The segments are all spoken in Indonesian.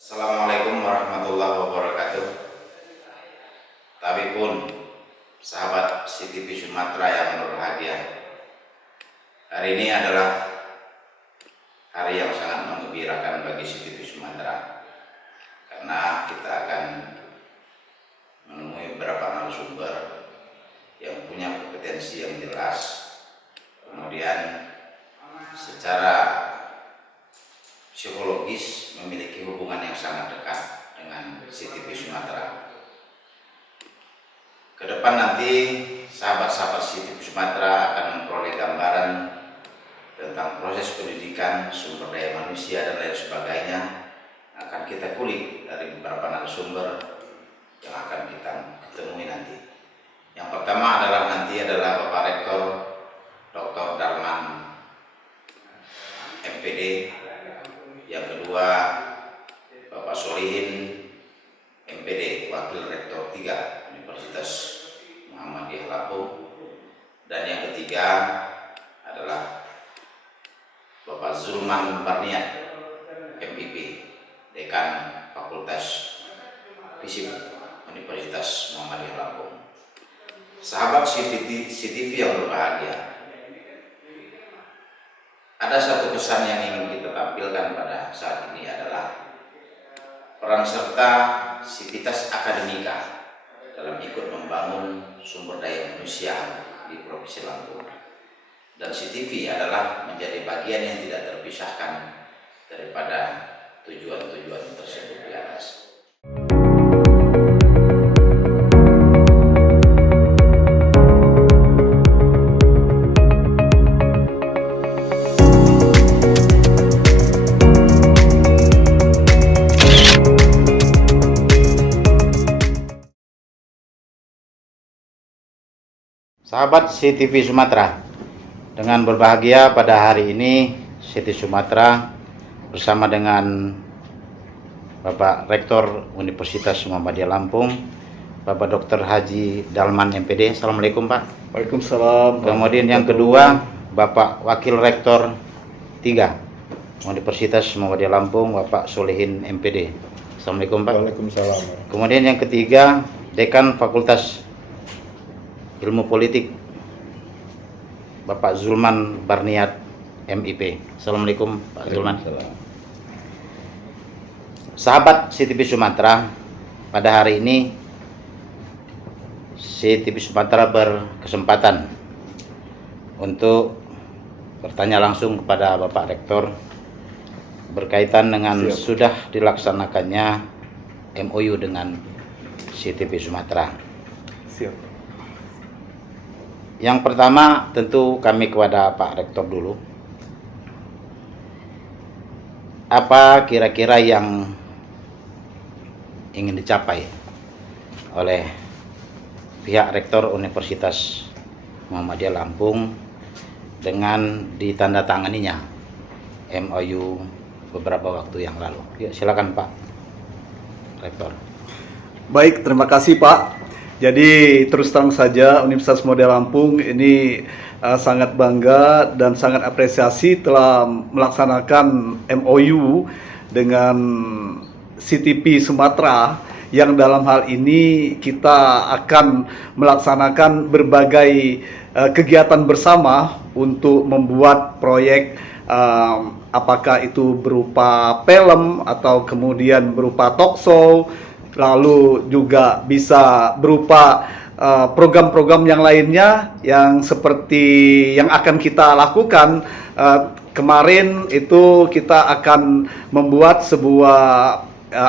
Assalamualaikum warahmatullahi wabarakatuh. Tapi pun sahabat CTV Sumatera yang berbahagia, hari ini adalah hari yang sangat menggembirakan bagi CTV Sumatera, karena kita akan menemui beberapa narasumber yang punya kompetensi yang jelas, kemudian secara psikologis memiliki hubungan yang sangat dekat dengan CTV Sumatera. Ke depan nanti sahabat-sahabat CTV Sumatera akan memperoleh gambaran tentang proses pendidikan, sumber daya manusia dan lain sebagainya. Akan kita kulik dari beberapa narasumber yang akan kita temui nanti. Yang pertama adalah Bapak Rektor Dr. Dalman MPD. Yang kedua, Bapak Solihin MPD, Wakil Rektor 3 Universitas Muhammadiyah Lampung. Dan yang ketiga adalah Bapak Zulman Barniat MIP, Dekan Fakultas Fisip Universitas Muhammadiyah Lampung. Sahabat CTV yang berbahagia, ada satu kesan yang ingin kita tampilkan pada saat ini adalah peran serta Sivitas Akademika dalam ikut membangun sumber daya manusia di Provinsi Lampung. Dan CTV adalah menjadi bagian yang tidak terpisahkan daripada tujuan-tujuan tersebut di atas. Sahabat CTV Sumatera, dengan berbahagia pada hari ini CTV Sumatera bersama dengan Bapak Rektor Universitas Muhammadiyah Lampung, Bapak Dr. Haji Dalman MPD. Assalamualaikum Pak. Waalaikumsalam. Kemudian yang kedua, Bapak Wakil Rektor 3 Universitas Muhammadiyah Lampung, Bapak Solihin MPD. Assalamualaikum Pak. Waalaikumsalam. Kemudian yang ketiga, Dekan Fakultas Ilmu Politik, Bapak Zulman Barniat MIP. Assalamualaikum Pak Zulman. Sahabat CTV Sumatera, pada hari ini CTV Sumatera berkesempatan untuk bertanya langsung kepada Bapak Rektor berkaitan dengan sudah dilaksanakannya MOU dengan CTV Sumatera. Siap. Yang pertama tentu kami kepada Pak Rektor dulu. Apa kira-kira yang ingin dicapai oleh pihak Rektor Universitas Muhammadiyah Lampung dengan ditandatanganinya MOU beberapa waktu yang lalu? Ya, silakan Pak Rektor. Baik, terima kasih Pak. Jadi terus terang saja Universitas Muhammadiyah Lampung ini sangat bangga dan sangat apresiasi telah melaksanakan MOU dengan CTV Sumatera, yang dalam hal ini kita akan melaksanakan berbagai kegiatan bersama untuk membuat proyek, apakah itu berupa film atau kemudian berupa talk show, lalu juga bisa berupa program-program yang lainnya yang seperti yang akan kita lakukan. Kemarin itu kita akan membuat sebuah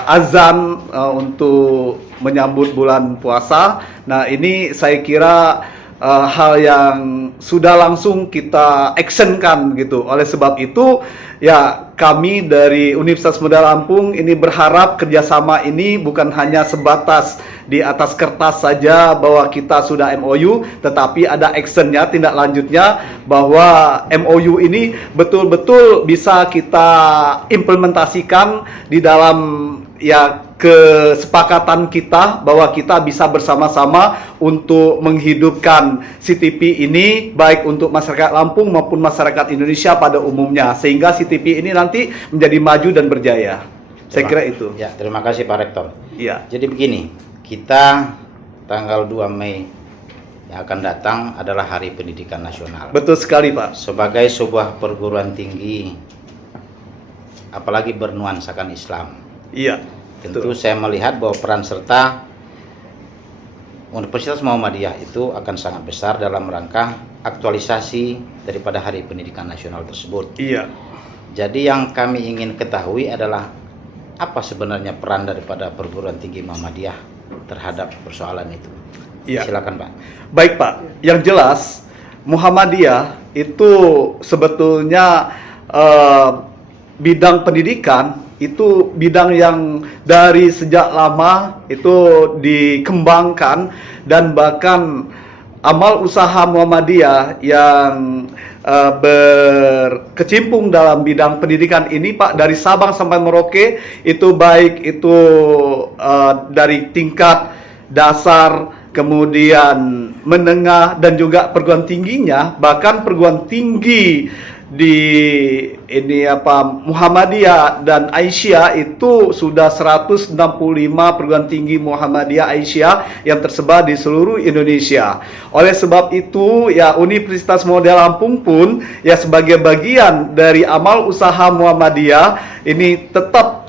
azan untuk menyambut bulan puasa. Nah, ini saya kira hal yang sudah langsung kita actionkan gitu. Oleh sebab itu ya, kami dari Universitas Muhammadiyah Lampung ini berharap kerjasama ini bukan hanya sebatas di atas kertas saja bahwa kita sudah MOU, tetapi ada actionnya, tindak lanjutnya, bahwa MOU ini betul-betul bisa kita implementasikan di dalam ya kesepakatan kita bahwa kita bisa bersama-sama untuk menghidupkan CTV ini baik untuk masyarakat Lampung maupun masyarakat Indonesia pada umumnya, sehingga CTV ini nanti menjadi maju dan berjaya. Saya kira itu. Ya, terima kasih Pak Rektor. Iya. Jadi begini, kita tanggal 2 Mei yang akan datang adalah Hari Pendidikan Nasional. Betul sekali, Pak. Sebagai sebuah perguruan tinggi, apalagi bernuansakan Islam, Iya. tentu Betul. saya melihat bahwa peran serta Universitas Muhammadiyah itu akan sangat besar dalam rangka aktualisasi daripada Hari Pendidikan Nasional tersebut. Iya. Jadi yang kami ingin ketahui adalah apa sebenarnya peran daripada perguruan tinggi Muhammadiyah terhadap persoalan itu. Iya. Silakan Pak. Baik, Pak. Yang jelas Muhammadiyah itu sebetulnya bidang pendidikan itu bidang yang dari sejak lama itu dikembangkan, dan bahkan amal usaha Muhammadiyah yang berkecimpung dalam bidang pendidikan ini, Pak, dari Sabang sampai Merauke, itu baik itu dari tingkat dasar, kemudian menengah, dan juga perguruan tingginya. Bahkan perguruan tinggi di Muhammadiyah dan Aisyah itu sudah 165 perguruan tinggi Muhammadiyah Aisyah yang tersebar di seluruh Indonesia. Oleh sebab itu, ya, Universitas Muhammadiyah Lampung pun ya sebagai bagian dari amal usaha Muhammadiyah ini tetap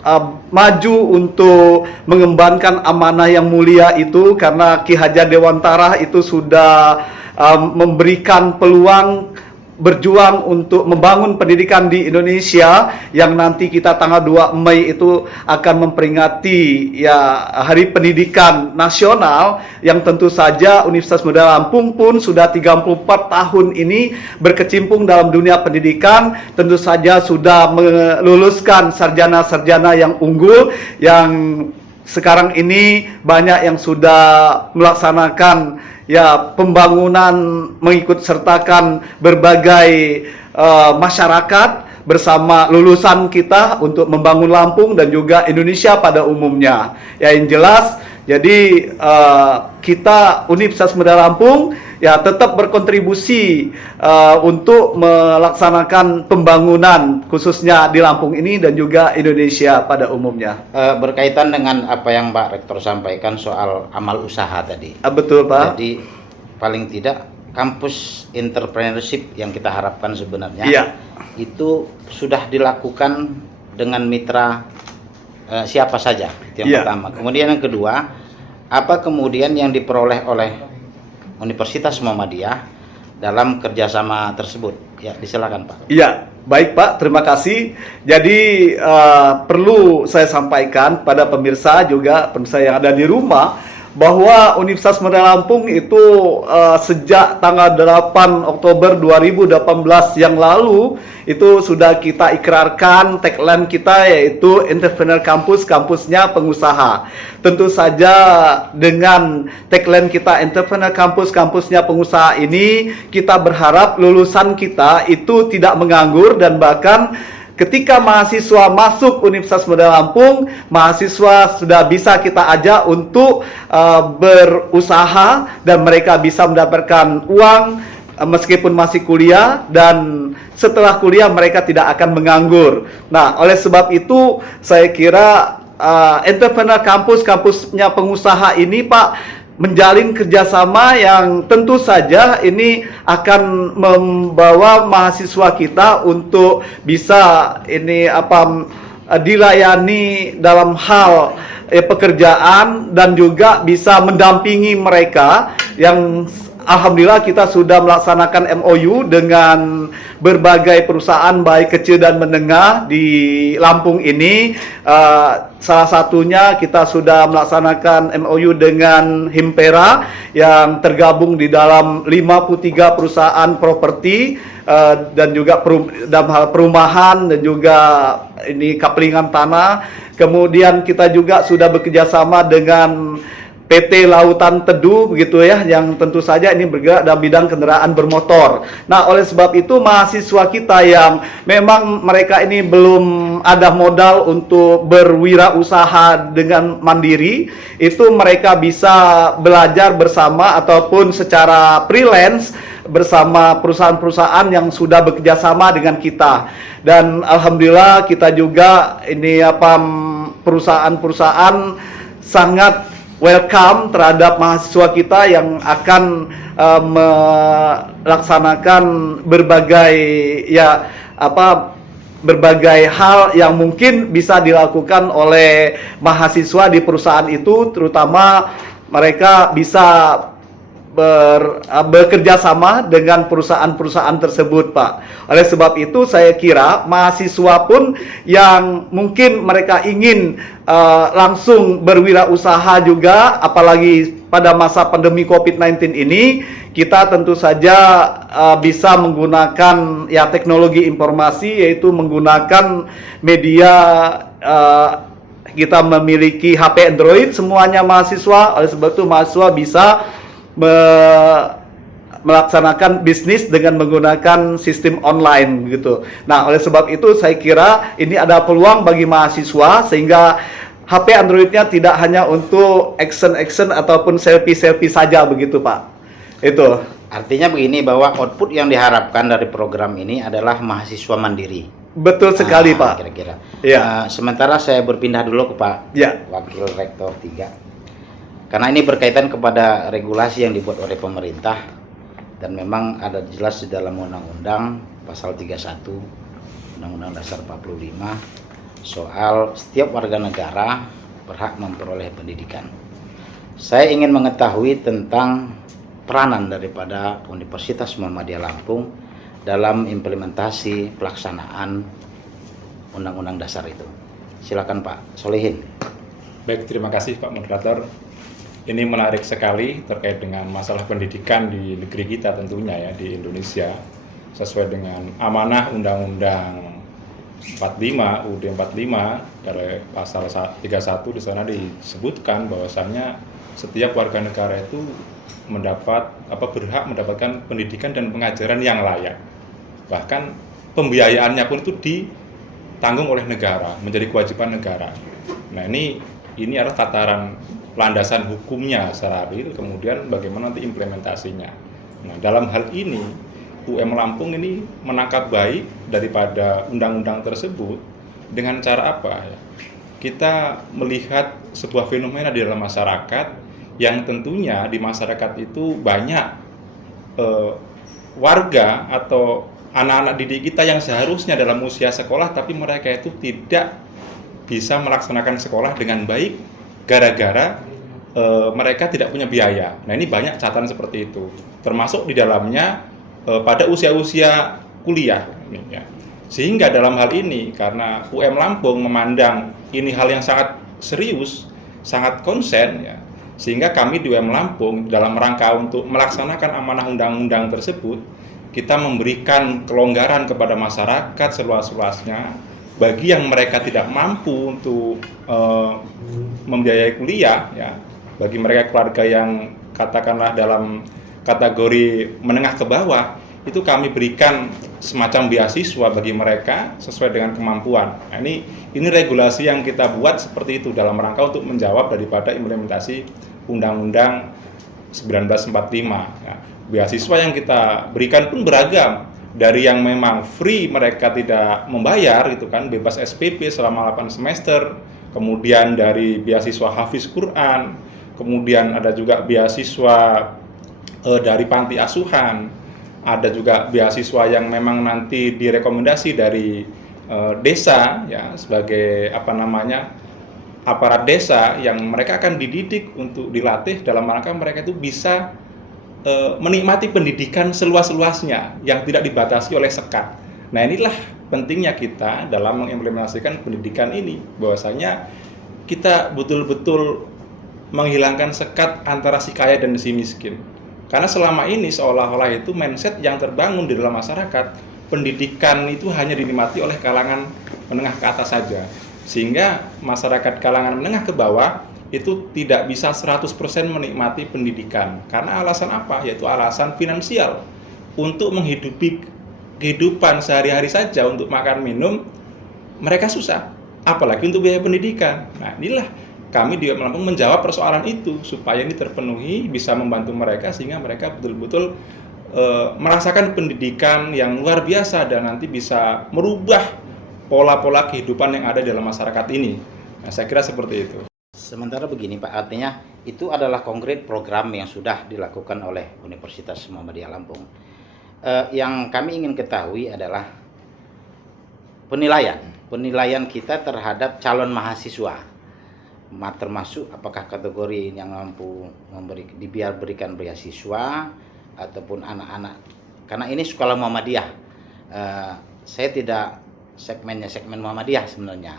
maju untuk mengembangkan amanah yang mulia itu, karena Ki Hajar Dewantara itu sudah memberikan peluang berjuang untuk membangun pendidikan di Indonesia, yang nanti kita tanggal 2 Mei itu akan memperingati ya Hari Pendidikan Nasional, yang tentu saja Universitas Muhammadiyah Lampung pun sudah 34 tahun ini berkecimpung dalam dunia pendidikan, tentu saja sudah meluluskan sarjana-sarjana yang unggul, yang sekarang ini banyak yang sudah melaksanakan ya pembangunan, mengikut sertakan berbagai masyarakat bersama lulusan kita untuk membangun Lampung dan juga Indonesia pada umumnya. Ya, yang jelas, jadi kita Universitas Muhammadiyah Lampung ya tetap berkontribusi untuk melaksanakan pembangunan khususnya di Lampung ini dan juga Indonesia pada umumnya. Berkaitan dengan apa yang Pak Rektor sampaikan soal amal usaha tadi. Betul, Pak. Jadi paling tidak kampus entrepreneurship yang kita harapkan sebenarnya itu sudah dilakukan dengan mitra siapa saja, itu yang pertama. Kemudian yang kedua, apa kemudian yang diperoleh oleh Universitas Muhammadiyah dalam kerjasama tersebut? Ya, disilakan Pak. Iya, baik Pak, terima kasih. Jadi perlu saya sampaikan pada pemirsa juga, pemirsa yang ada di rumah, bahwa Universitas Muhammadiyah Lampung itu sejak tanggal 8 Oktober 2018 yang lalu itu sudah kita ikrarkan tagline kita, yaitu Entrepreneur Campus, kampusnya pengusaha. Tentu saja dengan tagline kita Entrepreneur Campus, kampusnya pengusaha ini, kita berharap lulusan kita itu tidak menganggur, dan bahkan ketika mahasiswa masuk Universitas Muhammadiyah Lampung, mahasiswa sudah bisa kita ajak untuk berusaha, dan mereka bisa mendapatkan uang meskipun masih kuliah, dan setelah kuliah mereka tidak akan menganggur. Nah, oleh sebab itu saya kira Entrepreneur Campus, kampusnya pengusaha ini, Pak, menjalin kerjasama yang tentu saja ini akan membawa mahasiswa kita untuk bisa dilayani dalam hal pekerjaan, dan juga bisa mendampingi mereka, yang alhamdulillah kita sudah melaksanakan MOU dengan berbagai perusahaan baik kecil dan menengah di Lampung ini. Salah satunya kita sudah melaksanakan MOU dengan Himpera yang tergabung di dalam 53 perusahaan properti, dan juga dalam hal perumahan, dan juga ini kaplingan tanah. Kemudian kita juga sudah bekerjasama dengan PT Lautan Teduh, begitu ya, yang tentu saja ini bergerak dalam bidang kendaraan bermotor. Nah, oleh sebab itu mahasiswa kita yang memang mereka ini belum ada modal untuk berwirausaha dengan mandiri, itu mereka bisa belajar bersama ataupun secara freelance bersama perusahaan-perusahaan yang sudah bekerjasama dengan kita. Dan alhamdulillah kita juga ini perusahaan-perusahaan sangat welcome terhadap mahasiswa kita yang akan melaksanakan berbagai berbagai hal yang mungkin bisa dilakukan oleh mahasiswa di perusahaan itu, terutama mereka bisa bekerja sama dengan perusahaan-perusahaan tersebut, Pak. Oleh sebab itu saya kira mahasiswa pun yang mungkin mereka ingin langsung berwirausaha juga, apalagi pada masa pandemi COVID-19 ini, kita tentu saja bisa menggunakan teknologi informasi, yaitu menggunakan media. Kita memiliki HP Android semuanya mahasiswa. Oleh sebab itu mahasiswa bisa melaksanakan bisnis dengan menggunakan sistem online gitu. Nah, oleh sebab itu saya kira ini ada peluang bagi mahasiswa, sehingga HP Androidnya tidak hanya untuk action ataupun selfie saja begitu, Pak. Itu. Artinya begini, bahwa output yang diharapkan dari program ini adalah mahasiswa mandiri. Betul sekali, Pak. Kira-kira. Ya. Sementara saya berpindah dulu ke Pak Wakil Rektor 3. Karena ini berkaitan kepada regulasi yang dibuat oleh pemerintah, dan memang ada jelas di dalam Undang-Undang Pasal 31 Undang-Undang Dasar 45 soal setiap warga negara berhak memperoleh pendidikan. Saya ingin mengetahui tentang peranan daripada Universitas Muhammadiyah Lampung dalam implementasi pelaksanaan Undang-Undang Dasar itu. Silakan Pak Solehin. Baik, terima kasih Pak Moderator. Ini menarik sekali terkait dengan masalah pendidikan di negeri kita tentunya ya, di Indonesia, sesuai dengan amanah Undang-Undang 45 UUD 45 dari pasal 31. Di sana disebutkan bahwasannya setiap warga negara itu berhak mendapatkan pendidikan dan pengajaran yang layak. Bahkan pembiayaannya pun itu ditanggung oleh negara, menjadi kewajiban negara. Nah, ini adalah tataran landasan hukumnya secara real, kemudian bagaimana nanti implementasinya. Nah, dalam hal ini UM Lampung ini menangkap baik daripada undang-undang tersebut dengan cara apa ya? Kita melihat sebuah fenomena di dalam masyarakat yang tentunya di masyarakat itu banyak warga atau anak-anak didik kita yang seharusnya dalam usia sekolah, tapi mereka itu tidak bisa melaksanakan sekolah dengan baik gara-gara mereka tidak punya biaya. Nah, ini banyak catatan seperti itu, termasuk di dalamnya pada usia-usia kuliah ya. Sehingga dalam hal ini, karena UM Lampung memandang ini hal yang sangat serius, sangat konsen ya, sehingga kami di UM Lampung dalam rangka untuk melaksanakan amanah undang-undang tersebut, kita memberikan kelonggaran kepada masyarakat seluas-luasnya. Bagi yang mereka tidak mampu untuk membiayai kuliah ya, bagi mereka keluarga yang katakanlah dalam kategori menengah ke bawah, itu kami berikan semacam beasiswa bagi mereka sesuai dengan kemampuan. Nah, ini regulasi yang kita buat seperti itu dalam rangka untuk menjawab daripada implementasi Undang-Undang 1945 ya. Beasiswa yang kita berikan pun beragam, dari yang memang free, mereka tidak membayar gitu kan, bebas SPP selama 8 semester, kemudian dari beasiswa Hafiz Quran, kemudian ada juga beasiswa dari panti asuhan, ada juga beasiswa yang memang nanti direkomendasi dari desa ya, sebagai aparat desa yang mereka akan dididik untuk dilatih dalam rangka mereka itu bisa menikmati pendidikan seluas-luasnya yang tidak dibatasi oleh sekat. Nah, inilah pentingnya kita dalam mengimplementasikan pendidikan ini, bahwasanya kita betul-betul menghilangkan sekat antara si kaya dan si miskin. Karena selama ini seolah-olah itu mindset yang terbangun di dalam masyarakat, pendidikan itu hanya dinikmati oleh kalangan menengah ke atas saja. Sehingga masyarakat kalangan menengah ke bawah itu tidak bisa 100% menikmati pendidikan. Karena alasan apa? Yaitu alasan finansial. Untuk menghidupi kehidupan sehari-hari saja, untuk makan minum, mereka susah. Apalagi untuk biaya pendidikan. Nah, inilah kami di UM Lampung menjawab persoalan itu, supaya ini terpenuhi, bisa membantu mereka, sehingga mereka betul-betul merasakan pendidikan yang luar biasa, dan nanti bisa merubah pola-pola kehidupan yang ada dalam masyarakat ini. Nah, saya kira seperti itu. Sementara begini Pak, artinya itu adalah konkret program yang sudah dilakukan oleh Universitas Muhammadiyah Lampung. Yang kami ingin ketahui adalah penilaian kita terhadap calon mahasiswa, termasuk apakah kategori yang mampu berikan beasiswa ataupun anak-anak, karena ini sekolah Muhammadiyah. Saya tidak segmen Muhammadiyah sebenarnya.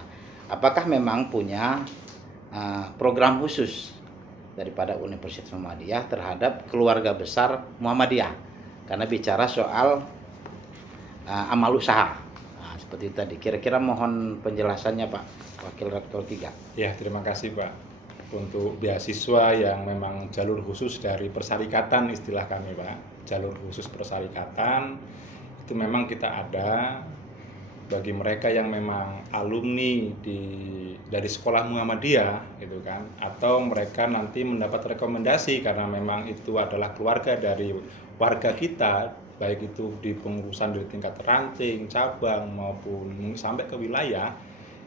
Apakah memang punya program khusus daripada Universitas Muhammadiyah terhadap keluarga besar Muhammadiyah, karena bicara soal amal usaha. Nah, seperti itu tadi. Kira-kira mohon penjelasannya Pak Wakil Rektor 3. Ya, terima kasih Pak. Untuk beasiswa yang memang jalur khusus dari persyarikatan, istilah kami Pak, jalur khusus persyarikatan, itu memang kita ada bagi mereka yang memang alumni dari sekolah Muhammadiyah gitu kan, atau mereka nanti mendapat rekomendasi karena memang itu adalah keluarga dari warga kita, baik itu di pengurusan di tingkat ranting, cabang maupun sampai ke wilayah,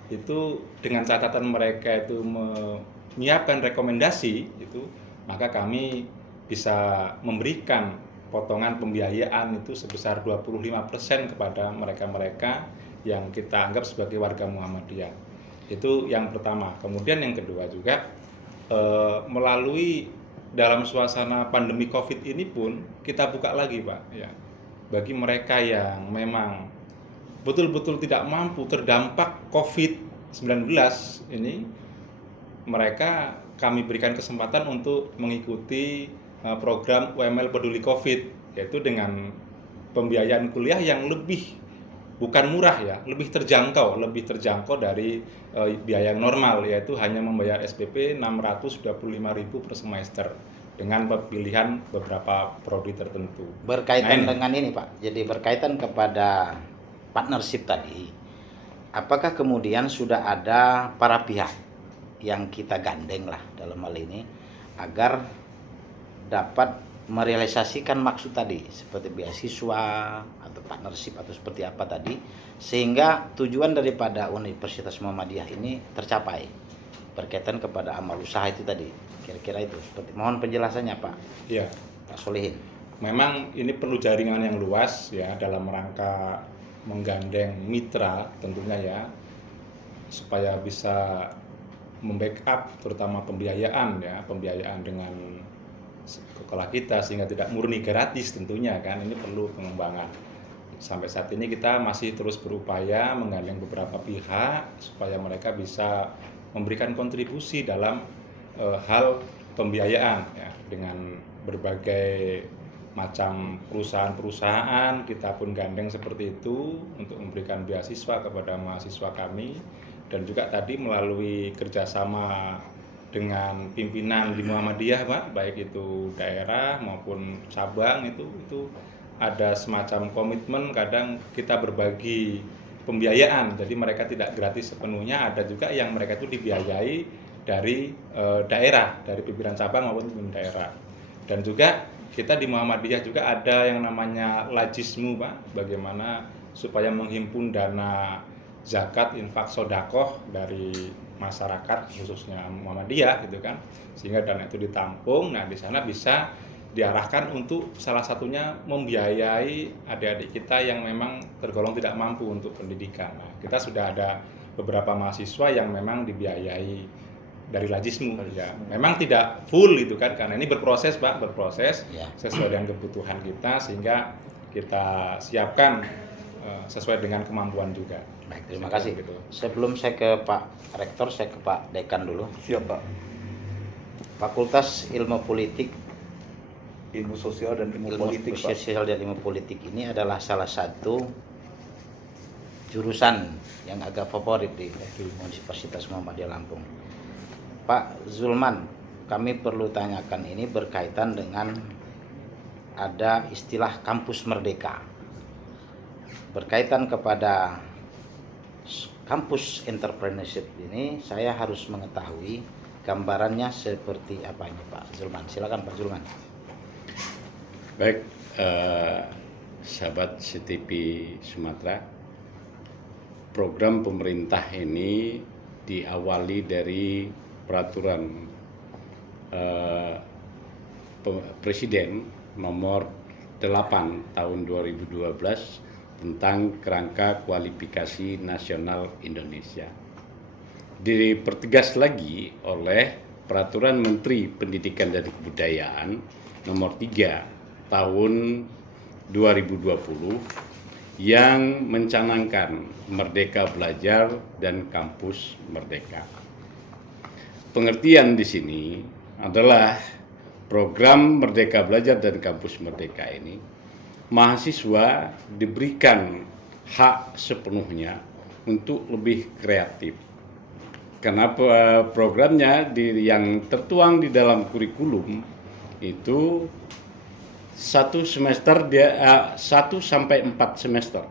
itu dengan catatan mereka itu menyiapkan rekomendasi itu, maka kami bisa memberikan potongan pembiayaan itu sebesar 25% kepada mereka-mereka yang kita anggap sebagai warga Muhammadiyah. Itu yang pertama. Kemudian yang kedua juga melalui dalam suasana pandemi Covid ini pun kita buka lagi Pak ya. Bagi mereka yang memang betul-betul tidak mampu terdampak Covid-19 ini, mereka kami berikan kesempatan untuk mengikuti program UML Peduli Covid, yaitu dengan pembiayaan kuliah yang bukan murah ya, lebih terjangkau dari biaya yang normal, yaitu hanya membayar SPP 625.000 per semester dengan pilihan beberapa prodi tertentu. Berkaitan dengan ini Pak, jadi berkaitan kepada partnership tadi, apakah kemudian sudah ada para pihak yang kita gandeng lah dalam hal ini agar dapat merealisasikan maksud tadi seperti beasiswa atau partnership atau seperti apa tadi, sehingga tujuan daripada Universitas Muhammadiyah ini tercapai berkaitan kepada amal usaha itu tadi, kira-kira itu. Seperti mohon penjelasannya Pak. Ya, Pak Solihin. memang ini perlu jaringan yang luas ya dalam rangka menggandeng mitra tentunya ya, supaya bisa membackup terutama pembiayaan dengan sekolah kita sehingga tidak murni gratis tentunya kan, ini perlu pengembangan. Sampai saat ini kita masih terus berupaya menggandeng beberapa pihak supaya mereka bisa memberikan kontribusi dalam hal pembiayaan ya, dengan berbagai macam perusahaan-perusahaan kita pun gandeng seperti itu untuk memberikan beasiswa kepada mahasiswa kami, dan juga tadi melalui kerjasama dengan pimpinan di Muhammadiyah Pak, baik itu daerah maupun cabang, itu ada semacam komitmen, kadang kita berbagi pembiayaan, jadi mereka tidak gratis sepenuhnya, ada juga yang mereka itu dibiayai dari daerah, dari pimpinan cabang maupun pimpinan daerah. Dan juga kita di Muhammadiyah juga ada yang namanya lajismu Pak, bagaimana supaya menghimpun dana zakat, infak, sodakoh dari masyarakat khususnya Muhammadiyah gitu kan, sehingga dana itu ditampung. Nah di sana bisa diarahkan untuk salah satunya membiayai adik-adik kita yang memang tergolong tidak mampu untuk pendidikan. Nah, kita sudah ada beberapa mahasiswa yang memang dibiayai dari lajismu ya. Memang tidak full gitu kan, karena ini berproses Pak, sesuai dengan kebutuhan kita, sehingga kita siapkan sesuai dengan kemampuan juga. Baik, terima kasih. Gitu. Sebelum saya ke Pak Rektor, saya ke Pak Dekan dulu. Siap Pak. Fakultas Ilmu Politik, Ilmu Sosial dan Ilmu Politik Pak. Sosial dan Ilmu Politik ini adalah salah satu jurusan yang agak favorit di Universitas Muhammadiyah Lampung. Pak Zulman, kami perlu tanyakan ini berkaitan dengan ada istilah kampus merdeka. Berkaitan kepada kampus entrepreneurship ini, saya harus mengetahui gambarannya seperti apa ini Pak Zulman. Silakan Pak Zulman. Baik, sahabat CTV Sumatera, program pemerintah ini diawali dari peraturan Presiden nomor 8 tahun 2012 tentang kerangka kualifikasi nasional Indonesia. Dipertegas lagi oleh Peraturan Menteri Pendidikan dan Kebudayaan nomor 3 tahun 2020 yang mencanangkan Merdeka Belajar dan Kampus Merdeka. Pengertian di sini adalah program Merdeka Belajar dan Kampus Merdeka ini, mahasiswa diberikan hak sepenuhnya untuk lebih kreatif. Karena programnya yang tertuang di dalam kurikulum itu 1 sampai 4 semester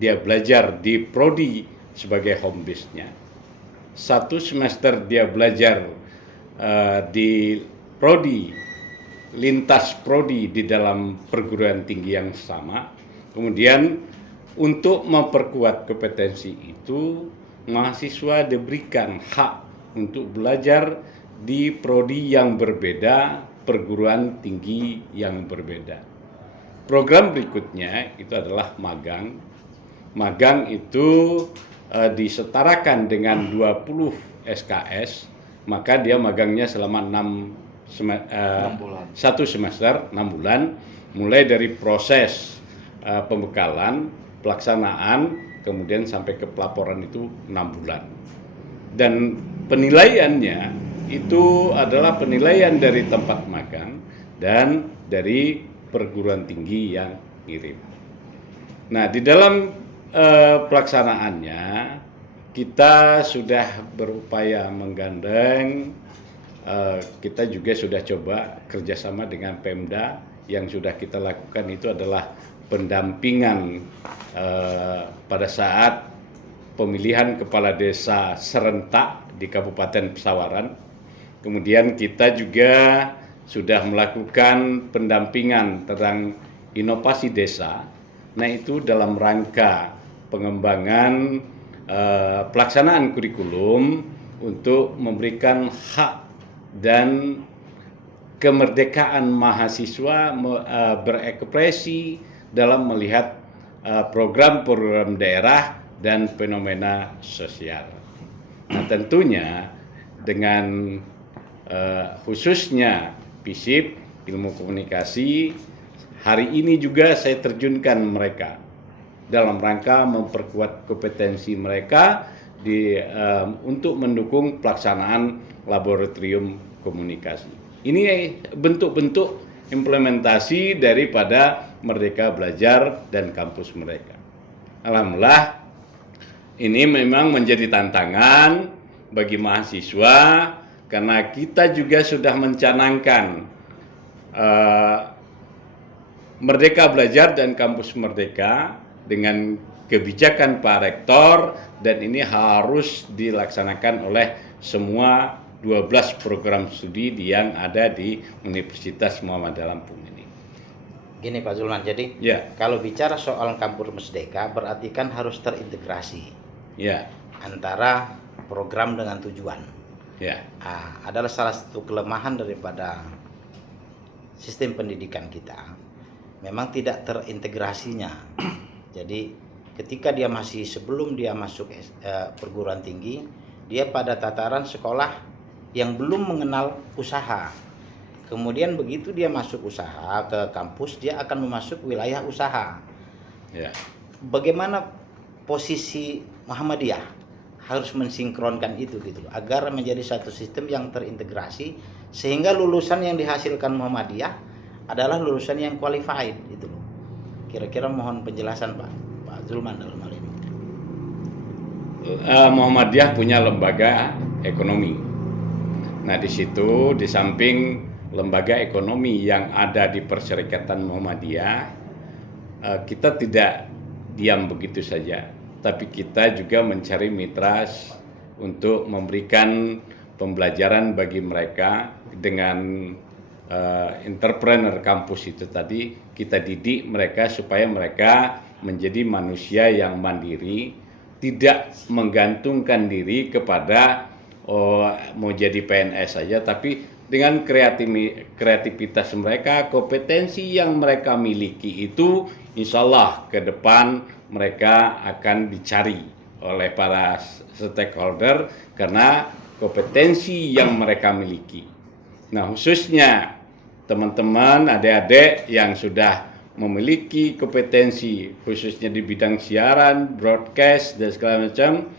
dia belajar di prodi sebagai home base-nya. 1 semester dia belajar di prodi, lintas prodi di dalam perguruan tinggi yang sama. Kemudian untuk memperkuat kompetensi itu, mahasiswa diberikan hak untuk belajar di prodi yang berbeda, perguruan tinggi yang berbeda. Program berikutnya itu adalah magang. Magang itu disetarakan dengan 20 SKS, maka dia magangnya selama 1 semester 6 bulan, mulai dari proses pembekalan, pelaksanaan, kemudian sampai ke pelaporan itu 6 bulan. Dan penilaiannya itu adalah penilaian dari tempat magang dan dari perguruan tinggi yang ngirim. Nah, di dalam pelaksanaannya kita sudah berupaya menggandeng, kita juga sudah coba kerjasama dengan Pemda. Yang sudah kita lakukan itu adalah pendampingan pada saat pemilihan kepala desa serentak di Kabupaten Pesawaran. Kemudian kita juga sudah melakukan pendampingan tentang inovasi desa. Nah, itu dalam rangka pengembangan pelaksanaan kurikulum untuk memberikan hak dan kemerdekaan mahasiswa berekspresi dalam melihat program-program daerah dan fenomena sosial. Nah, tentunya dengan khususnya FISIP, ilmu komunikasi, hari ini juga saya terjunkan mereka dalam rangka memperkuat kompetensi mereka untuk mendukung pelaksanaan laboratorium komunikasi. Ini bentuk-bentuk implementasi daripada Merdeka Belajar dan Kampus Merdeka. Alhamdulillah, ini memang menjadi tantangan bagi mahasiswa karena kita juga sudah mencanangkan Merdeka Belajar dan Kampus Merdeka dengan kebijakan Pak Rektor, dan ini harus dilaksanakan oleh semua 12 program studi yang ada di Universitas Muhammadiyah Lampung ini. Gini Pak Zulman, jadi kalau bicara soal Kampus Merdeka berarti kan harus terintegrasi antara program dengan tujuan. Adalah salah satu kelemahan daripada sistem pendidikan kita, memang tidak terintegrasinya. Jadi ketika dia masih sebelum dia masuk perguruan tinggi, dia pada tataran sekolah yang belum mengenal usaha. Kemudian begitu dia masuk usaha ke kampus, dia akan memasuki wilayah usaha. Bagaimana posisi Muhammadiyah harus mensinkronkan itu gitu loh, agar menjadi satu sistem yang terintegrasi sehingga lulusan yang dihasilkan Muhammadiyah adalah lulusan yang qualified gitu loh. Kira-kira mohon penjelasan Pak Zulman dalam hal ini. Muhammadiyah punya lembaga ekonomi. Nah, di situ di samping lembaga ekonomi yang ada di Perserikatan Muhammadiyah, kita tidak diam begitu saja, tapi kita juga mencari mitra untuk memberikan pembelajaran bagi mereka dengan entrepreneur kampus itu tadi. Kita didik mereka supaya mereka menjadi manusia yang mandiri, tidak menggantungkan diri kepada mau jadi PNS saja, tapi dengan kreativitas mereka, kompetensi yang mereka miliki itu, insya Allah ke depan mereka akan dicari oleh para stakeholder karena kompetensi yang mereka miliki. Nah, khususnya teman-teman, adik-adik yang sudah memiliki kompetensi khususnya di bidang siaran, broadcast, dan segala macam,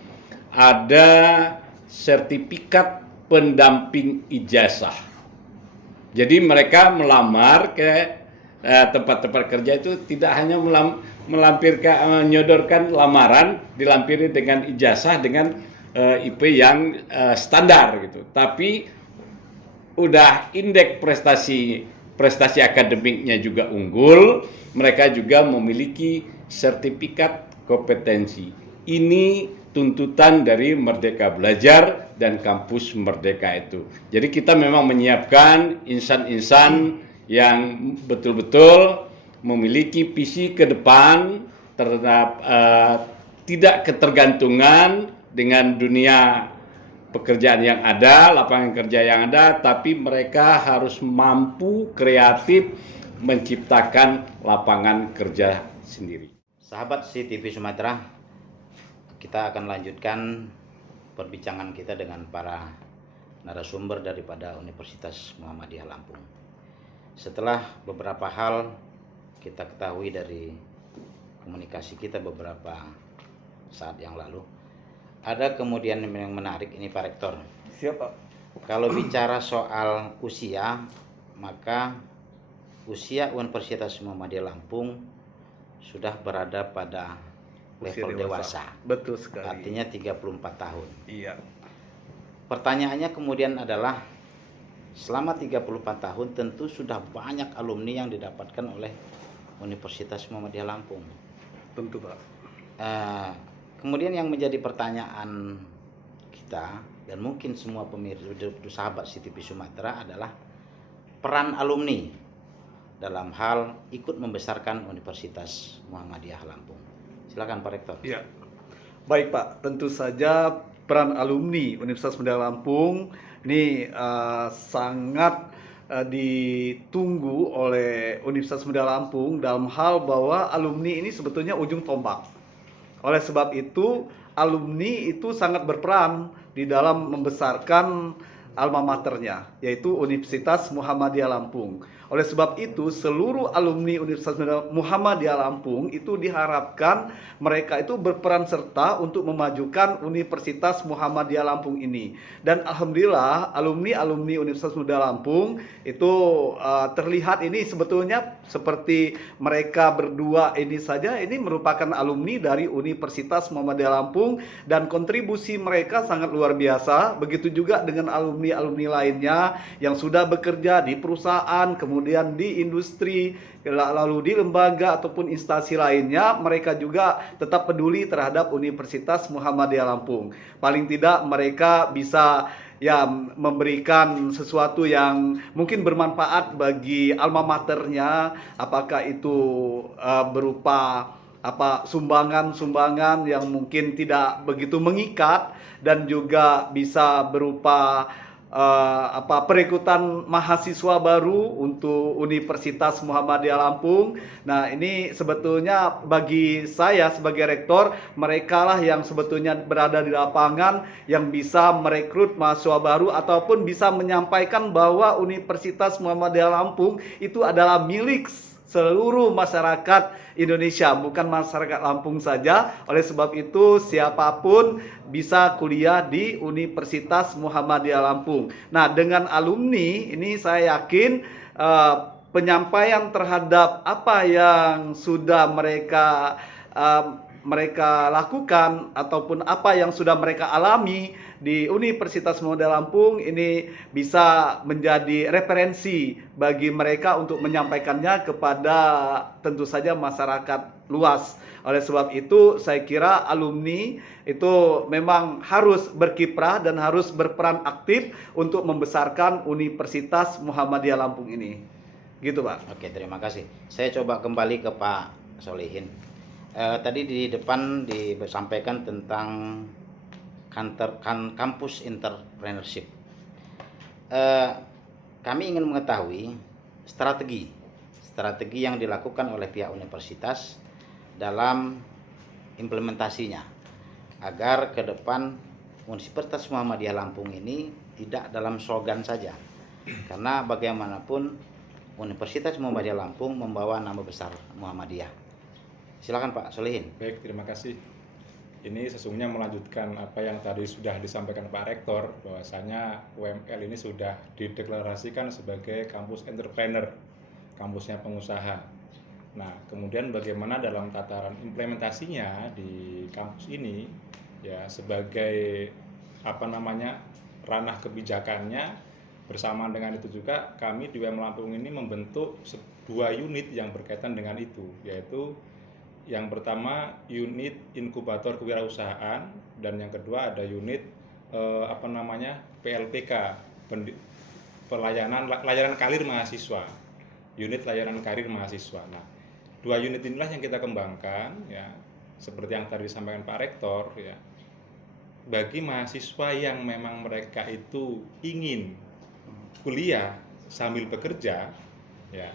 ada sertifikat pendamping ijazah. Jadi mereka melamar ke tempat-tempat kerja itu tidak hanya menyodorkan lamaran dilampiri dengan ijazah dengan IP yang standar gitu, tapi udah indeks prestasi akademiknya juga unggul, mereka juga memiliki sertifikat kompetensi. Ini tuntutan dari Merdeka Belajar dan Kampus Merdeka itu. Jadi kita memang menyiapkan insan-insan yang betul-betul memiliki visi ke depan terhadap tidak ketergantungan dengan dunia pekerjaan yang ada, lapangan kerja yang ada, tapi mereka harus mampu kreatif menciptakan lapangan kerja sendiri. Sahabat CTV Sumatera, kita akan lanjutkan perbincangan kita dengan para narasumber daripada Universitas Muhammadiyah Lampung. Setelah beberapa hal kita ketahui dari komunikasi kita beberapa saat yang lalu, ada kemudian yang menarik ini Pak Rektor. Siapa? Kalau bicara soal usia, maka usia Universitas Muhammadiyah Lampung sudah berada pada level dewasa. Betul sekali. Artinya 34 tahun. Iya. Pertanyaannya kemudian adalah, selama 34 tahun tentu sudah banyak alumni yang didapatkan oleh Universitas Muhammadiyah Lampung. Tentu, Pak. Kemudian yang menjadi pertanyaan kita dan mungkin semua pemirsa sahabat CTV Sumatera adalah peran alumni dalam hal ikut membesarkan Universitas Muhammadiyah Lampung. Silakan Pak Rektor. Ya. Baik Pak, tentu saja peran alumni Universitas Muhammadiyah Lampung ini sangat ditunggu oleh Universitas Muhammadiyah Lampung dalam hal bahwa alumni ini sebetulnya ujung tombak. Oleh sebab itu, alumni itu sangat berperan di dalam membesarkan alma maternya, yaitu Universitas Muhammadiyah Lampung. Oleh sebab itu, seluruh alumni Universitas Muhammadiyah Lampung itu diharapkan mereka itu berperan serta untuk memajukan Universitas Muhammadiyah Lampung ini. Dan alhamdulillah, alumni Universitas Muhammadiyah Lampung itu terlihat ini sebetulnya seperti mereka berdua ini saja, ini merupakan alumni dari Universitas Muhammadiyah Lampung dan kontribusi mereka sangat luar biasa. Begitu juga dengan alumni lainnya yang sudah bekerja di perusahaan, kemudian di industri, lalu di lembaga ataupun instansi lainnya, mereka juga tetap peduli terhadap Universitas Muhammadiyah Lampung. Paling tidak mereka bisa memberikan sesuatu yang mungkin bermanfaat bagi alma maternya, apakah itu berupa sumbangan yang tidak begitu mengikat, dan juga bisa berupa perekrutan mahasiswa baru untuk Universitas Muhammadiyah Lampung. Nah, ini sebetulnya bagi saya sebagai rektor, mereka lah yang sebetulnya berada di lapangan yang bisa merekrut mahasiswa baru ataupun bisa menyampaikan bahwa Universitas Muhammadiyah Lampung itu adalah milik seluruh masyarakat Indonesia, bukan masyarakat Lampung saja. Oleh sebab itu, siapapun bisa kuliah di Universitas Muhammadiyah Lampung. Nah, dengan alumni ini saya yakin penyampaian terhadap apa yang sudah mereka lakukan ataupun apa yang sudah mereka alami di Universitas Muhammadiyah Lampung ini bisa menjadi referensi bagi mereka untuk menyampaikannya kepada tentu saja masyarakat luas. Oleh sebab itu, saya kira alumni itu memang harus berkiprah dan harus berperan aktif untuk membesarkan Universitas Muhammadiyah Lampung ini. Gitu, Pak. Oke, terima kasih. Saya coba kembali ke Pak Solihin. Tadi di depan disampaikan tentang kampus entrepreneurship. Kami ingin mengetahui strategi yang dilakukan oleh pihak universitas dalam implementasinya agar ke depan Universitas Muhammadiyah Lampung ini tidak dalam slogan saja, karena bagaimanapun Universitas Muhammadiyah Lampung membawa nama besar Muhammadiyah. Silakan Pak Solihin. Baik, terima kasih. Ini sesungguhnya melanjutkan apa yang tadi sudah disampaikan Pak Rektor, bahwasanya UML ini sudah dideklarasikan sebagai kampus entrepreneur, kampusnya pengusaha. Nah, kemudian bagaimana dalam tataran implementasinya di kampus ini, ya sebagai ranah kebijakannya, bersamaan dengan itu juga kami di UML Lampung ini membentuk dua unit yang berkaitan dengan itu, yaitu yang pertama unit inkubator kewirausahaan, dan yang kedua ada unit PLPK, layanan karir mahasiswa, unit layanan karir mahasiswa. Nah, dua unit inilah yang kita kembangkan, ya seperti yang tadi disampaikan Pak Rektor, ya bagi mahasiswa yang memang mereka itu ingin kuliah sambil bekerja, ya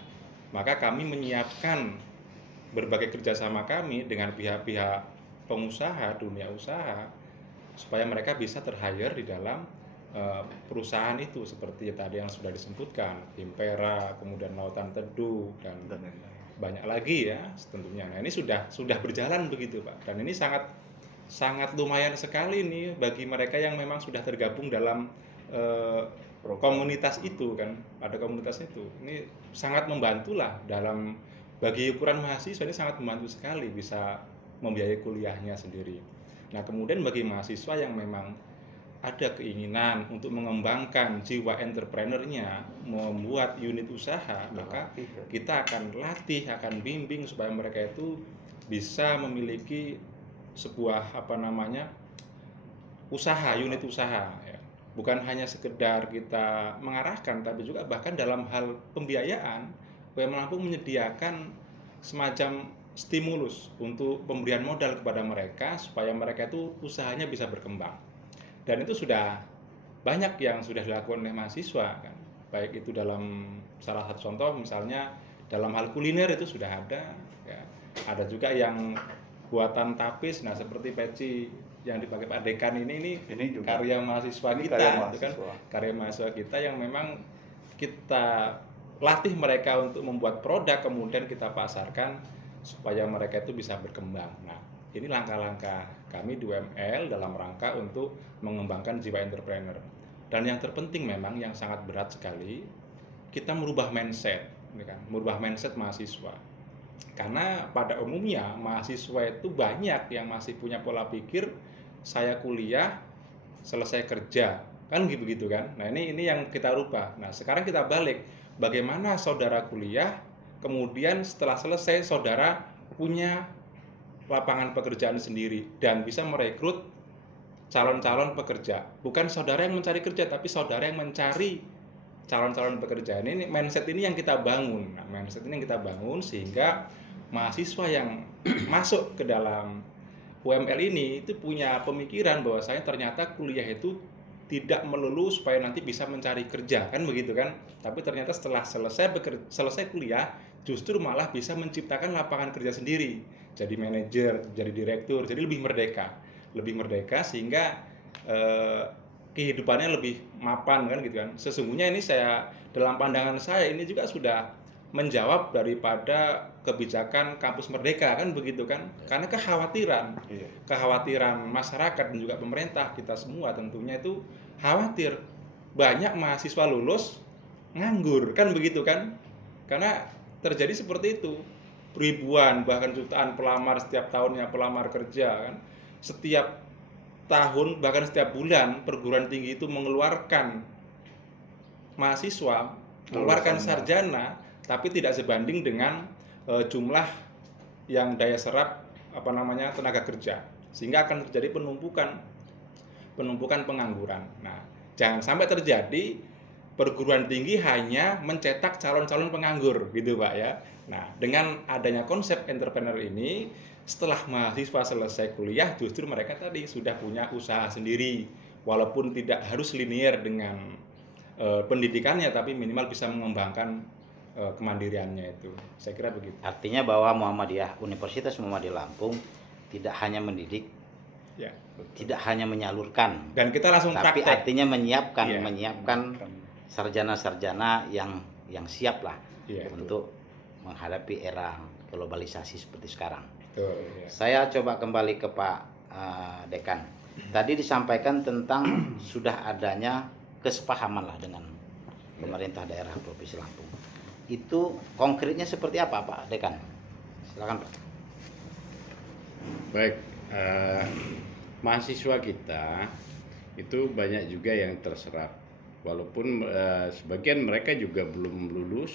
maka kami menyiapkan berbagai kerjasama kami dengan pihak-pihak pengusaha, dunia usaha, supaya mereka bisa ter-hire di dalam perusahaan itu, seperti tadi yang sudah disebutkan, Impera, kemudian Lautan Teduh, dan banyak lagi ya tentunya. Nah, ini sudah berjalan begitu Pak, dan ini sangat lumayan sekali nih bagi mereka yang memang sudah tergabung dalam komunitas itu kan, ada komunitas itu. Ini sangat membantulah dalam bagi ukuran mahasiswa, ini sangat membantu sekali bisa membiayai kuliahnya sendiri. Nah, kemudian bagi mahasiswa yang memang ada keinginan untuk mengembangkan jiwa entrepreneurnya, membuat unit usaha, maka kita akan latih, akan bimbing supaya mereka itu bisa memiliki sebuah usaha, unit usaha, ya. Bukan hanya sekedar kita mengarahkan, tapi juga bahkan dalam hal pembiayaan UML Lampung menyediakan semacam stimulus untuk pemberian modal kepada mereka supaya mereka itu usahanya bisa berkembang. Dan itu sudah banyak yang sudah dilakukan oleh mahasiswa kan. Baik itu dalam salah satu contoh misalnya dalam hal kuliner itu sudah ada, ya. Ada juga yang buatan tapis, nah seperti peci yang dipakai Pak Dekan ini juga karya mahasiswa kita, karya mahasiswa kita yang memang kita latih mereka untuk membuat produk, kemudian kita pasarkan supaya mereka itu bisa berkembang. Nah, ini langkah-langkah kami di UML dalam rangka untuk mengembangkan jiwa entrepreneur. Dan yang terpenting memang yang sangat berat sekali, kita merubah mindset, merubah mindset mahasiswa. Karena pada umumnya mahasiswa itu banyak yang masih punya pola pikir saya kuliah selesai kerja, kan begitu kan. Nah, ini yang kita rubah. Nah, sekarang kita balik, bagaimana saudara kuliah, kemudian setelah selesai saudara punya lapangan pekerjaan sendiri dan bisa merekrut calon-calon pekerja. Bukan saudara yang mencari kerja, tapi saudara yang mencari calon-calon pekerja. Ini mindset ini yang kita bangun. Nah, mindset ini yang kita bangun sehingga mahasiswa yang masuk ke dalam UML ini itu punya pemikiran bahwasanya ternyata kuliah itu tidak melulu supaya nanti bisa mencari kerja, kan begitu kan? Tapi ternyata setelah selesai kuliah justru malah bisa menciptakan lapangan kerja sendiri, jadi manajer, jadi direktur, jadi lebih merdeka sehingga kehidupannya lebih mapan, kan gitu kan? Sesungguhnya ini dalam pandangan saya ini juga sudah menjawab daripada kebijakan kampus merdeka, kan begitu kan? Karena kekhawatiran masyarakat dan juga pemerintah, kita semua tentunya itu khawatir banyak mahasiswa lulus nganggur, kan begitu kan? Karena terjadi seperti itu, ribuan bahkan jutaan pelamar setiap tahunnya pelamar kerja kan. Setiap tahun bahkan setiap bulan perguruan tinggi itu mengeluarkan mahasiswa, mengeluarkan sarjana, tapi tidak sebanding dengan jumlah yang daya serap tenaga kerja, sehingga akan terjadi penumpukan pengangguran. Nah, jangan sampai terjadi perguruan tinggi hanya mencetak calon-calon penganggur gitu Pak ya. Nah, dengan adanya konsep entrepreneur ini setelah mahasiswa selesai kuliah justru mereka tadi sudah punya usaha sendiri, walaupun tidak harus linier dengan pendidikannya, tapi minimal bisa mengembangkan kemandiriannya itu. Saya kira begitu. Artinya bahwa Muhammadiyah, Universitas Muhammadiyah Lampung tidak hanya mendidik, Ya. tidak hanya menyalurkan, Dan kita langsung tapi praktek. artinya menyiapkan Iya. menyiapkan sarjana-sarjana yang siap lah Iya, untuk menghadapi era globalisasi seperti sekarang. betul, ya. Saya coba kembali ke Pak Dekan. Tadi disampaikan tentang sudah adanya kesepahaman lah dengan pemerintah daerah Provinsi Lampung. Itu konkretnya seperti apa, Pak Dekan? Silakan, Pak. Baik, mahasiswa kita itu banyak juga yang terserap. Walaupun sebagian mereka juga belum lulus,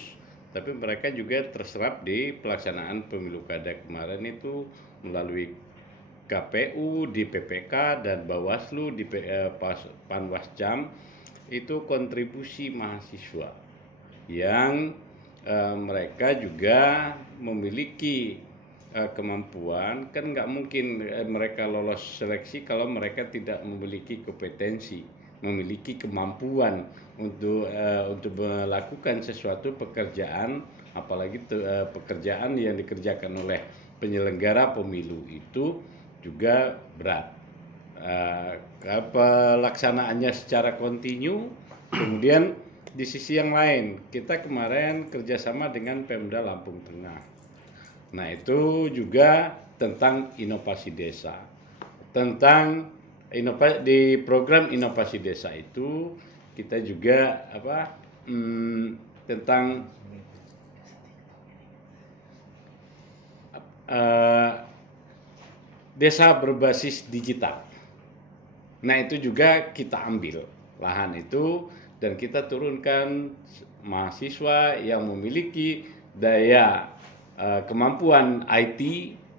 tapi mereka juga terserap di pelaksanaan pemilu kada kemarin itu melalui KPU, di PPK dan Bawaslu, di Panwascam. Itu kontribusi mahasiswa yang mereka juga memiliki kemampuan. Kan nggak mungkin mereka lolos seleksi kalau mereka tidak memiliki kompetensi, memiliki kemampuan untuk melakukan sesuatu pekerjaan, apalagi pekerjaan yang dikerjakan oleh penyelenggara pemilu itu juga berat. Pelaksanaannya secara kontinu. Kemudian di sisi yang lain, kita kemarin kerjasama dengan Pemda Lampung Tengah. Nah, itu juga tentang inovasi desa. Tentang di program inovasi desa itu kita juga tentang desa berbasis digital. Nah, itu juga kita ambil lahan itu dan kita turunkan mahasiswa yang memiliki daya kemampuan IT.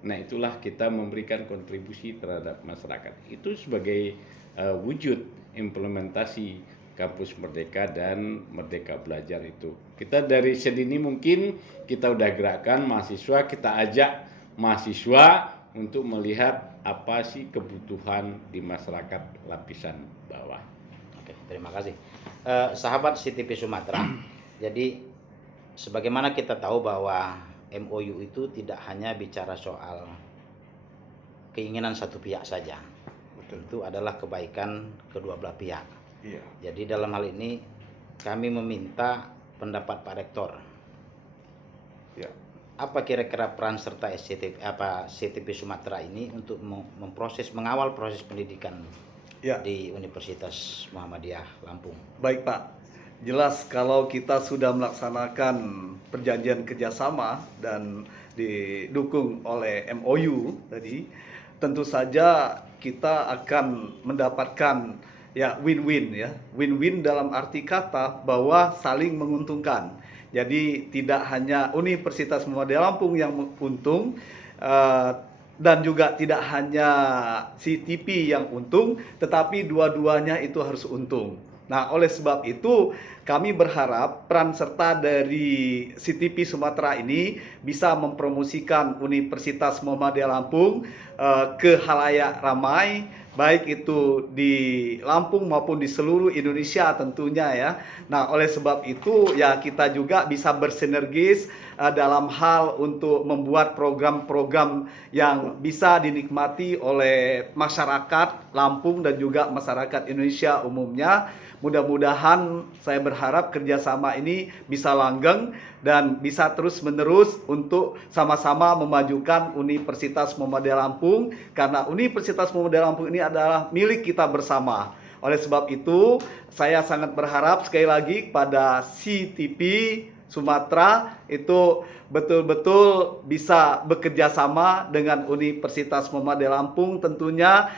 Nah, itulah kita memberikan kontribusi terhadap masyarakat. Itu sebagai wujud implementasi Kampus Merdeka dan Merdeka Belajar itu. Kita dari sedini mungkin kita udah gerakkan mahasiswa, kita ajak mahasiswa untuk melihat apa sih kebutuhan di masyarakat lapisan bawah. Oke, terima kasih. Sahabat CTP Sumatera, jadi sebagaimana kita tahu bahwa MOU itu tidak hanya bicara soal keinginan satu pihak saja. Betul. Itu adalah kebaikan kedua belah pihak. Iya. Jadi dalam hal ini kami meminta pendapat Pak Rektor. Ya. Apa kira-kira peran serta CTP Sumatera ini untuk mengawal proses pendidikan Ya. di Universitas Muhammadiyah Lampung? Baik, Pak. Jelas kalau kita sudah melaksanakan perjanjian kerjasama dan didukung oleh MOU tadi, tentu saja kita akan mendapatkan ya win-win ya. Win-win dalam arti kata bahwa saling menguntungkan. Jadi tidak hanya Universitas Muhammadiyah Lampung yang untung, dan juga tidak hanya CTP yang untung, tetapi dua-duanya itu harus untung. Nah, oleh sebab itu kami berharap peran serta dari CTP Sumatera ini bisa mempromosikan Universitas Muhammadiyah Lampung ke khalayak ramai, baik itu di Lampung maupun di seluruh Indonesia tentunya ya. Nah, oleh sebab itu ya kita juga bisa bersinergis dalam hal untuk membuat program-program yang bisa dinikmati oleh masyarakat Lampung dan juga masyarakat Indonesia umumnya. Mudah-mudahan saya berharap kerjasama ini bisa langgeng dan bisa terus-menerus untuk sama-sama memajukan Universitas Muhammadiyah Lampung, karena Universitas Muhammadiyah Lampung ini adalah milik kita bersama. Oleh sebab itu, saya sangat berharap sekali lagi pada CTP Sumatera itu betul-betul bisa bekerja sama dengan Universitas Muhammadiyah Lampung tentunya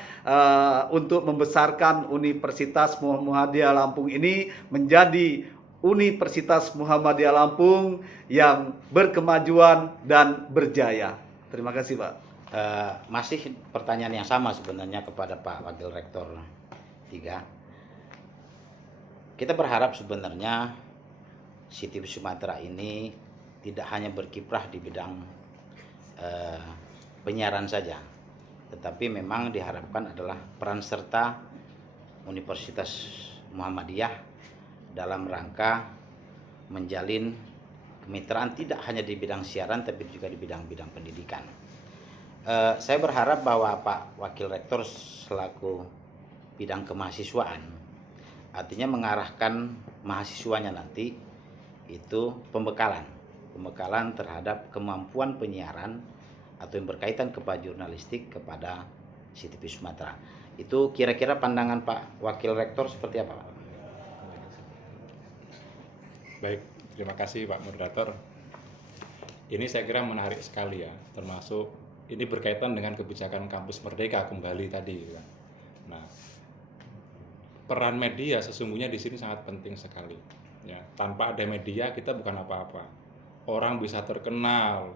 untuk membesarkan Universitas Muhammadiyah Lampung ini menjadi Universitas Muhammadiyah Lampung yang berkemajuan dan berjaya. Terima kasih, Pak. Masih pertanyaan yang sama sebenarnya kepada Pak Wakil Rektor 3. Kita berharap sebenarnya CTP Sumatera ini tidak hanya berkiprah di bidang penyiaran saja, tetapi memang diharapkan adalah peran serta Universitas Muhammadiyah dalam rangka menjalin kemitraan tidak hanya di bidang siaran tapi juga di bidang-bidang pendidikan. Saya berharap bahwa Pak Wakil Rektor selaku bidang kemahasiswaan, artinya mengarahkan mahasiswanya nanti itu pembekalan terhadap kemampuan penyiaran atau yang berkaitan kepada jurnalistik kepada CTV Sumatera. Itu kira-kira pandangan Pak Wakil Rektor seperti apa, Pak? Baik, terima kasih Pak Moderator. Ini saya kira menarik sekali ya, termasuk ini berkaitan dengan kebijakan Kampus Merdeka kembali tadi. Ya. Nah, peran media sesungguhnya di sini sangat penting sekali. Ya, tanpa ada media kita bukan apa-apa. Orang bisa terkenal,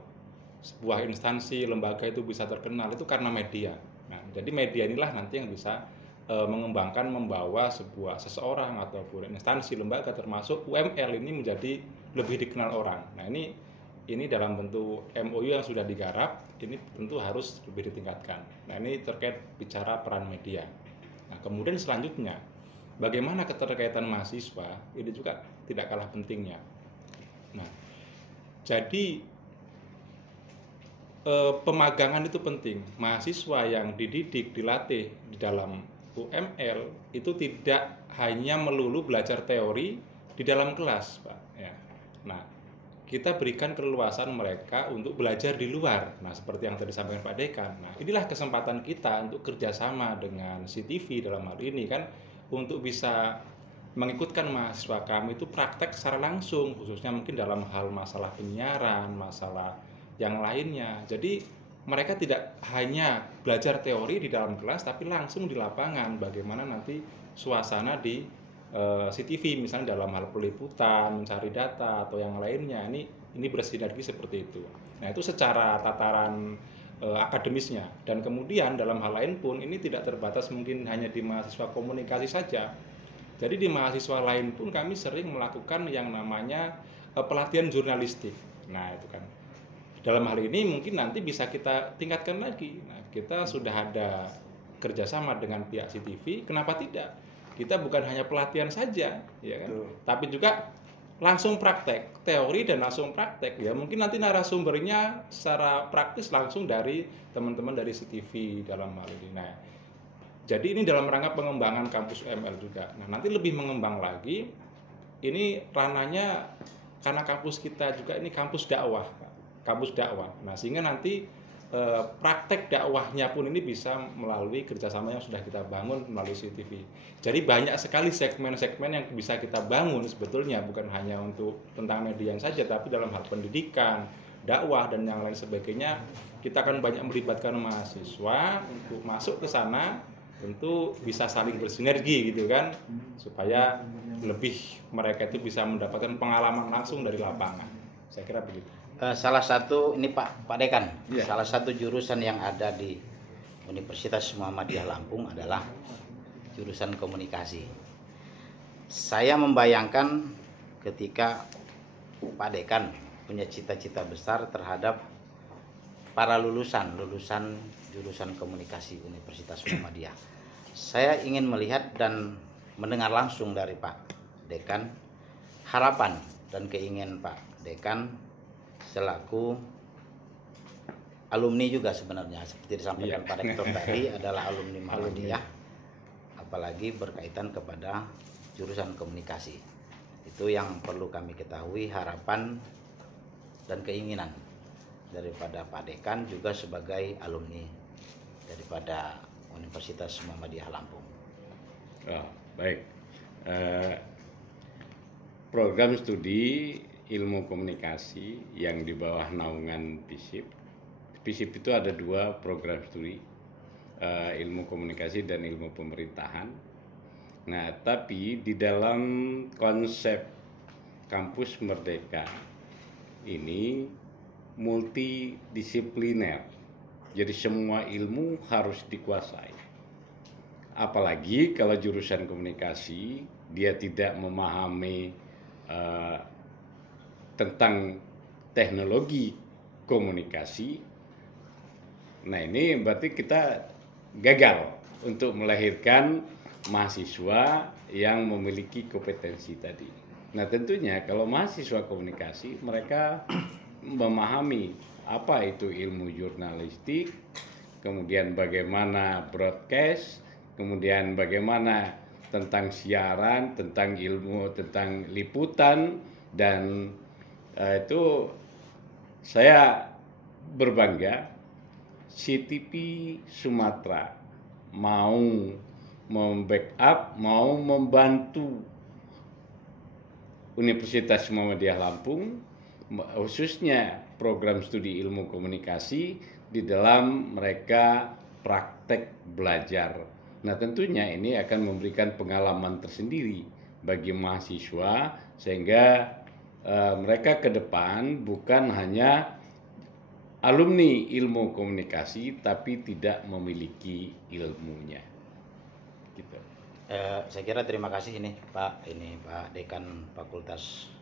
sebuah instansi, lembaga itu bisa terkenal itu karena media. Nah, jadi media inilah nanti yang bisa mengembangkan, membawa seseorang ataupun instansi, lembaga termasuk UML ini menjadi lebih dikenal orang. Nah, ini dalam bentuk MOU yang sudah digarap, ini tentu harus lebih ditingkatkan. Nah, ini terkait bicara peran media. Nah, kemudian selanjutnya, bagaimana keterkaitan mahasiswa, ini juga tidak kalah pentingnya. Nah, jadi pemagangan itu penting. Mahasiswa yang dididik, dilatih di dalam UML itu tidak hanya melulu belajar teori di dalam kelas, Pak. Ya. Nah, kita berikan keleluasan mereka untuk belajar di luar. Nah, seperti yang tadi disampaikan Pak Dekan. Nah, inilah kesempatan kita untuk kerjasama dengan CTV dalam hal ini kan, untuk bisa mengikutkan mahasiswa kami itu praktek secara langsung, khususnya mungkin dalam hal masalah penyiaran, masalah yang lainnya. Jadi mereka tidak hanya belajar teori di dalam kelas, tapi langsung di lapangan bagaimana nanti suasana di CTV misalnya dalam hal peliputan, mencari data atau yang lainnya. Ini bersinergi seperti itu. Nah, itu secara tataran akademisnya. Dan kemudian dalam hal lain pun ini tidak terbatas mungkin hanya di mahasiswa komunikasi saja. Jadi di mahasiswa lain pun kami sering melakukan yang namanya pelatihan jurnalistik. Nah, itu kan. Dalam hal ini mungkin nanti bisa kita tingkatkan lagi. Nah, kita sudah ada kerjasama dengan pihak CTV, kenapa tidak? Kita bukan hanya pelatihan saja, ya kan? Tapi juga langsung praktek, teori dan langsung praktek. Ya, mungkin nanti narasumbernya secara praktis langsung dari teman-teman dari CTV dalam hal ini. Nah, jadi ini dalam rangka pengembangan kampus UML juga. Nah, nanti lebih mengembang lagi. Ini ranahnya karena kampus kita juga ini kampus dakwah. Kampus dakwah. Nah, sehingga nanti praktek dakwahnya pun ini bisa melalui kerjasama yang sudah kita bangun melalui CTV. Jadi banyak sekali segmen-segmen yang bisa kita bangun sebetulnya, bukan hanya untuk tentang media saja, tapi dalam hal pendidikan, dakwah dan yang lain sebagainya. Kita akan banyak melibatkan mahasiswa untuk masuk ke sana, tentu bisa saling bersinergi gitu kan, supaya lebih mereka itu bisa mendapatkan pengalaman langsung dari lapangan. Saya kira begitu. Salah satu ini Pak Dekan, Ya. salah satu jurusan yang ada di Universitas Muhammadiyah Lampung adalah jurusan komunikasi. Saya membayangkan ketika Pak Dekan punya cita-cita besar terhadap para lulusan jurusan komunikasi Universitas Muhammadiyah. Saya ingin melihat dan mendengar langsung dari Pak Dekan harapan dan keinginan Pak Dekan selaku alumni juga sebenarnya, seperti disampaikan Pak Rektor tadi, adalah alumni Muhammadiyah, apalagi berkaitan kepada jurusan komunikasi. Itu yang perlu kami ketahui, harapan dan keinginan daripada Pak Dekan juga sebagai alumni daripada Universitas Muhammadiyah Lampung. Oh, baik. Program studi ilmu komunikasi yang di bawah naungan PISIP. PISIP itu ada dua program studi, ilmu komunikasi dan ilmu pemerintahan. Nah, tapi di dalam konsep kampus Merdeka ini multidisipliner. Jadi semua ilmu harus dikuasai. Apalagi kalau jurusan komunikasi dia tidak memahami tentang teknologi komunikasi, Nah, ini berarti kita gagal untuk melahirkan mahasiswa yang memiliki kompetensi tadi. Nah, tentunya kalau mahasiswa komunikasi, mereka memahami apa itu ilmu jurnalistik, kemudian bagaimana broadcast, kemudian bagaimana tentang siaran, tentang ilmu, tentang liputan, dan itu saya berbangga CTP Sumatera mau membackup, mau membantu Universitas Muhammadiyah Lampung, khususnya program studi ilmu komunikasi di dalam mereka praktek belajar. Nah, tentunya ini akan memberikan pengalaman tersendiri bagi mahasiswa sehingga mereka ke depan bukan hanya alumni ilmu komunikasi tapi tidak memiliki ilmunya. Gitu. Saya kira terima kasih ini Pak Dekan Fakultas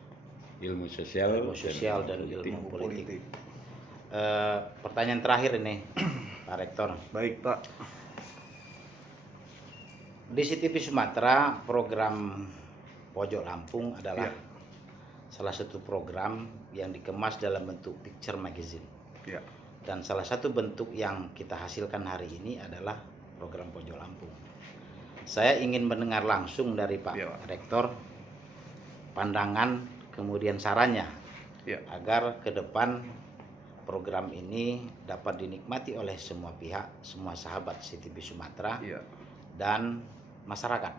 Ilmu Sosial dan Ilmu Politik. Pertanyaan terakhir ini Pak Rektor. Baik Pak. Di CTP Sumatera program Pojok Lampung adalah salah satu program yang dikemas dalam bentuk picture magazine. Ya. Dan salah satu bentuk yang kita hasilkan hari ini adalah program Pojok Lampung. Saya ingin mendengar langsung dari Pak Rektor pandangan kemudian sarannya agar ke depan program ini dapat dinikmati oleh semua pihak, semua sahabat CTP Sumatera dan masyarakat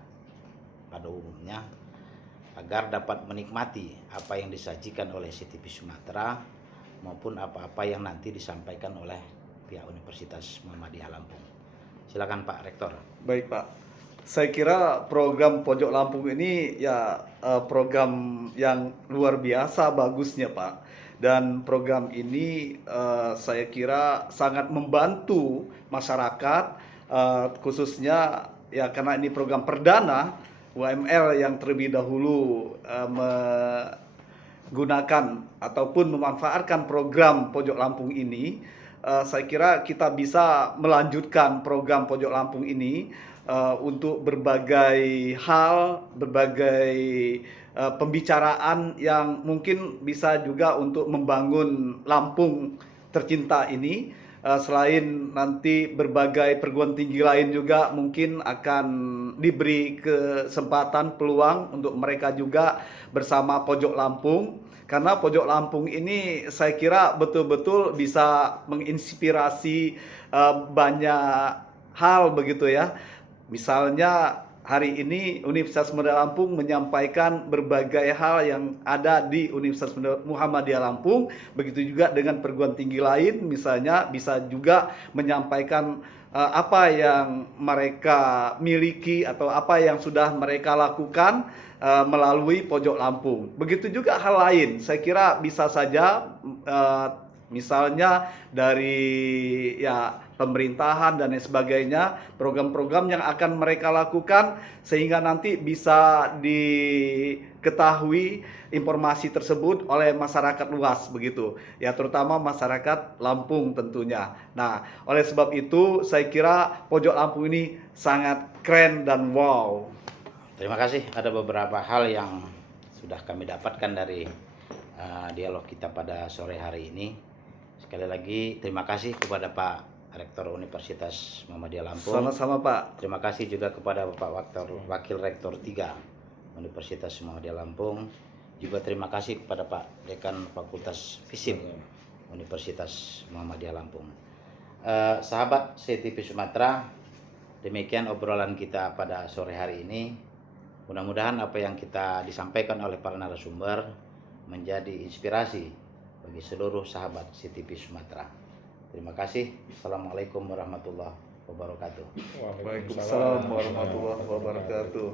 pada umumnya, agar dapat menikmati apa yang disajikan oleh CTP Sumatera maupun apa-apa yang nanti disampaikan oleh pihak Universitas Muhammadiyah Lampung. Silakan Pak Rektor. Baik Pak. Saya kira program Pojok Lampung ini program yang luar biasa bagusnya Pak. Dan program ini saya kira sangat membantu masyarakat, khususnya karena ini program perdana UML yang terlebih dahulu menggunakan ataupun memanfaatkan program Pojok Lampung ini. Saya kira kita bisa melanjutkan program Pojok Lampung ini untuk berbagai hal, berbagai pembicaraan yang mungkin bisa juga untuk membangun Lampung tercinta ini. Selain nanti berbagai perguruan tinggi lain juga mungkin akan diberi kesempatan peluang untuk mereka juga bersama Pojok Lampung. Karena Pojok Lampung ini saya kira betul-betul bisa menginspirasi banyak hal begitu ya. Misalnya hari ini Universitas Muhammadiyah Lampung menyampaikan berbagai hal yang ada di Universitas Muhammadiyah Lampung. Begitu juga dengan perguruan tinggi lain, misalnya bisa juga menyampaikan apa yang mereka miliki atau apa yang sudah mereka lakukan melalui Pojok Lampung. Begitu juga hal lain, saya kira bisa saja misalnya dari pemerintahan dan lain sebagainya, program-program yang akan mereka lakukan sehingga nanti bisa diketahui informasi tersebut oleh masyarakat luas begitu. Ya, terutama masyarakat Lampung tentunya. Nah, oleh sebab itu saya kira Pojok Lampung ini sangat keren dan wow. Terima kasih. Ada beberapa hal yang sudah kami dapatkan dari dialog kita pada sore hari ini. Sekali lagi terima kasih kepada Pak Rektor Universitas Muhammadiyah Lampung. Sama-sama Pak. Terima kasih juga kepada Bapak Wakil Rektor 3 Universitas Muhammadiyah Lampung. Juga terima kasih kepada Pak Dekan Fakultas Fisip Universitas Muhammadiyah Lampung. Sahabat CTP Sumatera, demikian obrolan kita pada sore hari ini. Mudah-mudahan apa yang kita disampaikan oleh para narasumber menjadi inspirasi bagi seluruh sahabat CTP Sumatera. Terima kasih. Assalamualaikum warahmatullahi wabarakatuh. Waalaikumsalam warahmatullahi wabarakatuh.